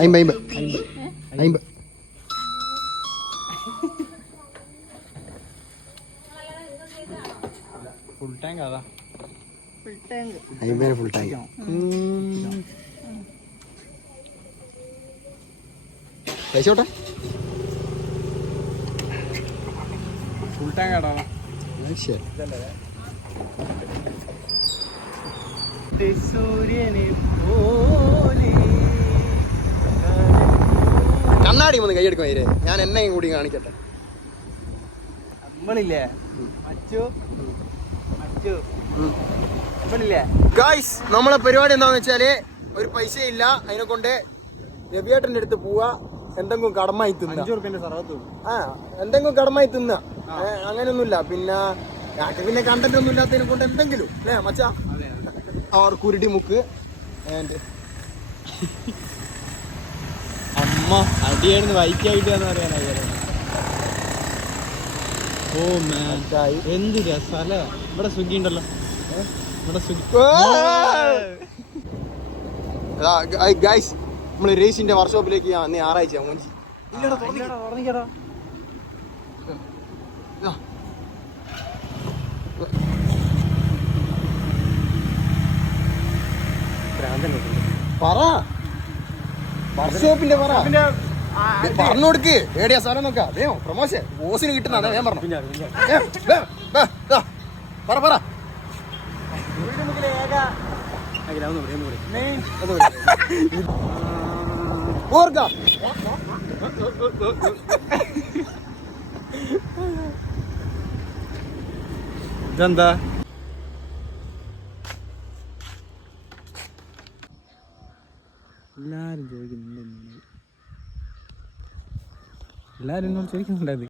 അയിമ്പ അയിമ്പ അയിമ്പ full tank അതാ. Full tank. അയിമ്പതിന് full tank. കഴിച്ചോട്ടെ ഫുൾ ടാങ്ക് ആടാ. ശരി. സൂര്യനെ പോലെ കണ്ണാടി ഒന്ന് കൈയെടുക്കും അതിരെ ഞാൻ എന്നെയും കൂടി കാണിക്കട്ടെ. നമ്മളില്ലേ ഗായ്സ് നമ്മളെ പരിപാടി എന്താന്ന് വെച്ചാൽ ഒരു പൈസ ഇല്ല അതിനെ കൊണ്ട് രവിയേട്ടന്റെ അടുത്ത് പോവാ. എന്തെങ്കിലും കടമായി തിന്ന. ആ എന്തെങ്കിലും കടമായി തിന്ന. അങ്ങനെയൊന്നുമില്ല. പിന്നെ ഞങ്ങൾക്ക് പിന്നെ കണ്ടന്റ് ഒന്നും ഇല്ലാത്തതിനെ കൊണ്ട് എന്തെങ്കിലും. അല്ലേ മച്ചാ? അവർ കുരുടി മുക്ക്. അമ്മ അടിയായിരുന്നു വൈക്കായിട്ടാന്ന് പറയാനായി ഓ മാൻ എന്ത് രസല ഇവിടെ സ്വിഗ്ഗി ഉണ്ടല്ലോ? ഇവിടെ സ്വിഗ്ഗി. ഗൈസ് നമ്മൾ റേസിന്റെ വർക്ക്ഷോപ്പിലേക്ക് അന്ന് ഞായറാഴ്ച മുഞ്ചി ഇല്ലടാ തുറന്നിക്ക്. ഇതാ. പറ. വർക്ക്ഷോപ്പിന്റെ പറ. പറഞ്ഞു കൊടുക്ക്. എവിടെയാ സാധനം നോക്കാം. അതെയോ പ്രമോഷൻ ബോസിന് കിട്ടുന്ന ഞാൻ പറഞ്ഞു. പറ പറ. ഓർക്ക. ഇതെന്താ? എല്ലാരും ചോദിക്കുന്നുണ്ട് എല്ലാവരും എന്നോട് ചോദിക്കുന്നുണ്ട് അത്